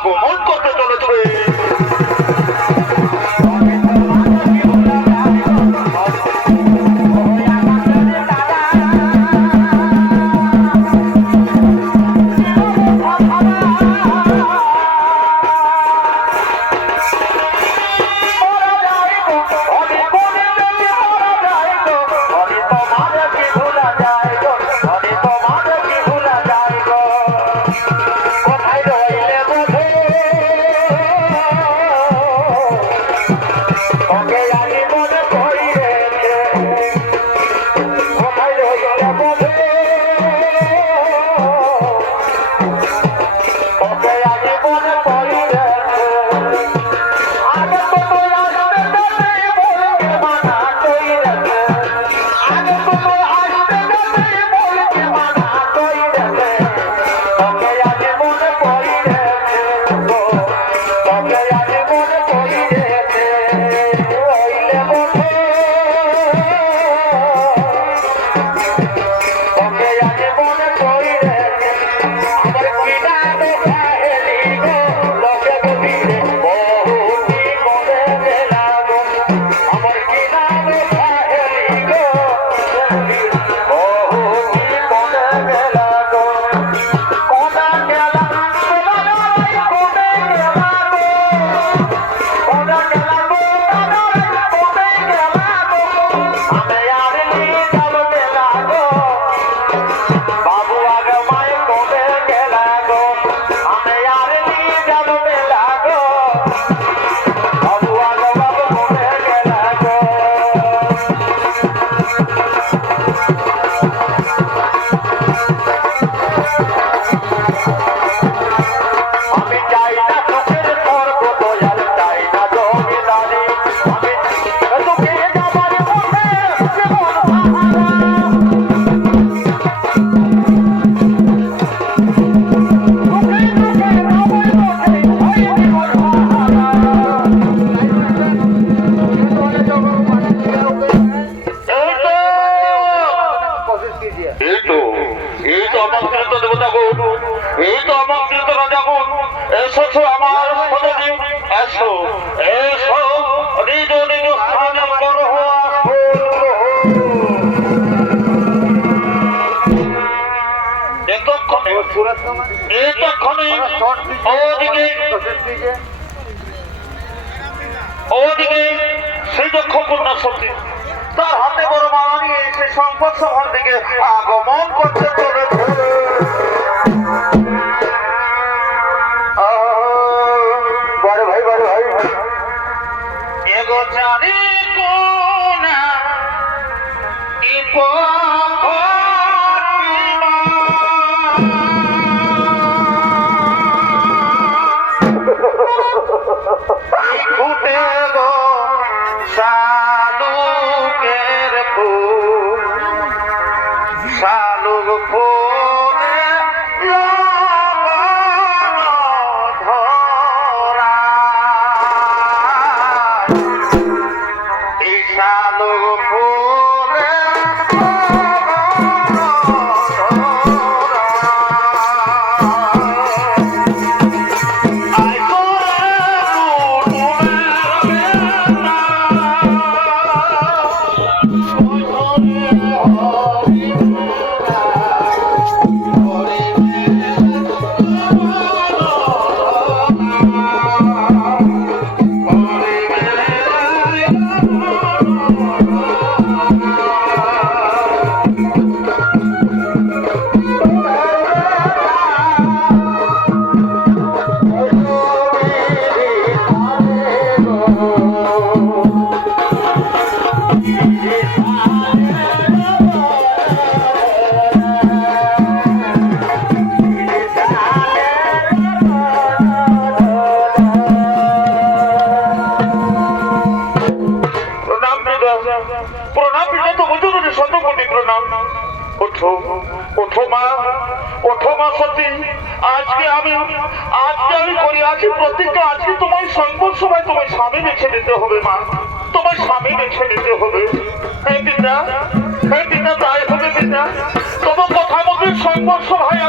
আগমন করতে চলেছে। ওদিকে সেই দক্ষ কন্যা সতী তার হাতে বড় মালা নিয়ে সে সংবাদ সভার দিকে আগমন করতে চলেছে। বড় ভাই এগো চারি কোনা ফুটে গো শালুকের ফুল শালুক ফুলে ধরা এই শালুক ফুলে ওঠো ওঠো মা, ওঠো মা সতী। আজকে আমি করিয়াছি প্রতিজ্ঞা, আজকে তোমার সংবাদ সভায় তোমার স্বামী বেছে নিতে হবে মা, তোমার স্বামী বেছে নিতে হবে। হ্যাঁ পিতা, তাই হবে পিতা। তোমার কথা মতো সংবাদ সভায়